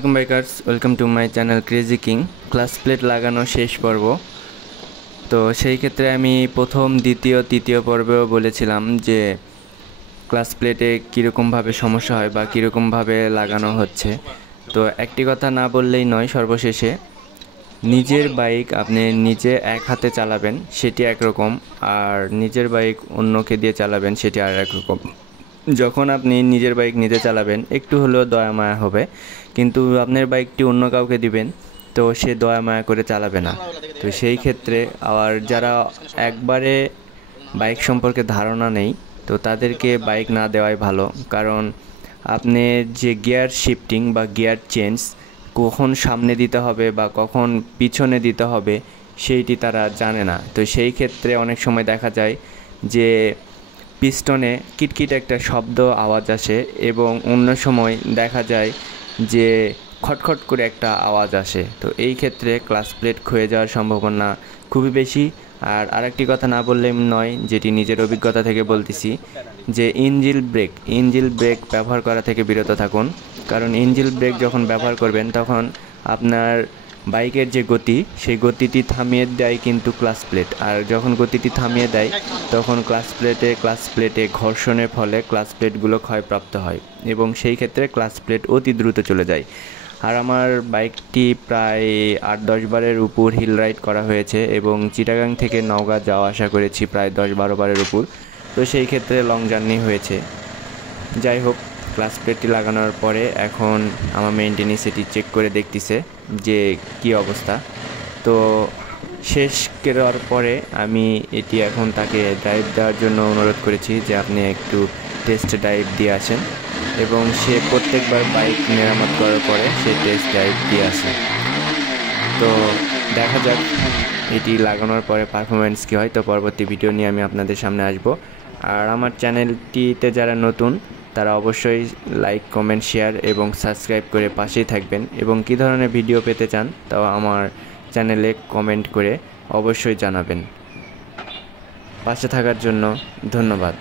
আসসালামু আলাইকুম bikers, welcome to my channel crazy king. Class plate লাগানো শেষ পর্ব। তো সেই ক্ষেত্রে আমি প্রথম দ্বিতীয় তৃতীয় পর্বেও বলেছিলাম যে ক্লাস প্লেটে কীরকমভাবে সমস্যা হয় বা কীরকমভাবে লাগানো হচ্ছে। তো একটি কথা না বললেই নয়, সর্বশেষে নিজের বাইক আপনি নিজে এক হাতে চালাবেন সেটি একরকম, আর নিজের বাইক অন্যকে দিয়ে চালাবেন সেটি আর একরকম। যখন আপনি নিজের বাইক নিজে চালাবেন একটু হলেও দয়া মায়া হবে, কিন্তু আপনার বাইকটি অন্য কাউকে দিবেন তো সে দয়া মায়া করে চালাবে না। তো সেই ক্ষেত্রে আবার যারা একবারে বাইক সম্পর্কে ধারণা নেই তো তাদেরকে বাইক না দেওয়াই ভালো, কারণ আপনি যে গিয়ার শিফটিং বা গিয়ার চেঞ্জ কখন সামনে দিতে হবে বা কখন পিছনে দিতে হবে সেইটি তারা জানে না। তো সেই ক্ষেত্রে অনেক সময় দেখা যায় যে পিস্টনে কিটকিট একটা শব্দ আওয়াজ আসে এবং অন্য সময় দেখা যায় যে খটখট করে একটা আওয়াজ আসে। তো এই ক্ষেত্রে ক্লাচ প্লেট ক্ষয়ে যাওয়ার সম্ভাবনা খুবই বেশি। আর আরেকটি কথা না বললেই নয়, যেটি নিজের অভিজ্ঞতা থেকে বলতেছি, যে ইঞ্জিল ব্রেক ব্যবহার করা থেকে বিরত থাকুন। কারণ ইঞ্জিল ব্রেক যখন ব্যবহার করবেন তখন আপনার বাইকের যে গতি সেই গতিটি থামিয়ে দেয় কিন্তু ক্লাচ প্লেট, আর যখন গতিটি থামিয়ে দেয় তখন ক্লাচ প্লেটে ঘর্ষণের ফলে ক্লাচ প্লেটগুলো ক্ষয়প্রাপ্ত হয় এবং সেই ক্ষেত্রে ক্লাচ প্লেট অতি দ্রুত চলে যায়। আর আমার বাইকটি প্রায় 8-10 বারের উপর হিল রাইড করা হয়েছে এবং চিটাগাং থেকে নওগাঁ যাওয়া আসা করেছি প্রায় 10-12 বারের উপর। তো সেই ক্ষেত্রে লং জার্নি হয়েছে। যাই হোক, ক্লাচ প্লেটটি লাগানোর পরে এখন আমার মেইনটেনেন্স এটি চেক করে দেখতেছে যে কি অবস্থা। তো শেষ করার পরে আমি এটি এখন তাকে ড্রাইভ দেওয়ার জন্য অনুরোধ করেছি যে আপনি একটু টেস্ট ড্রাইভ দিয়ে আসেন, এবং সে প্রত্যেকবার বাইক মেরামত করার পরে সে টেস্ট ড্রাইভ দিয়ে আসে। তো দেখা যাক এটি লাগানোর পরে পারফরমেন্স কী হয়। তো পরবর্তী ভিডিও নিয়ে আমি আপনাদের সামনে আসব। আর আমার চ্যানেলটিতে যারা নতুন তারা অবশ্যই লাইক, কমেন্ট, শেয়ার এবং সাবস্ক্রাইব করে পাশেই থাকবেন, এবং কী ধরনের ভিডিও পেতে চান তাও আমার চ্যানেলে কমেন্ট করে অবশ্যই জানাবেন। পাশে থাকার জন্য ধন্যবাদ।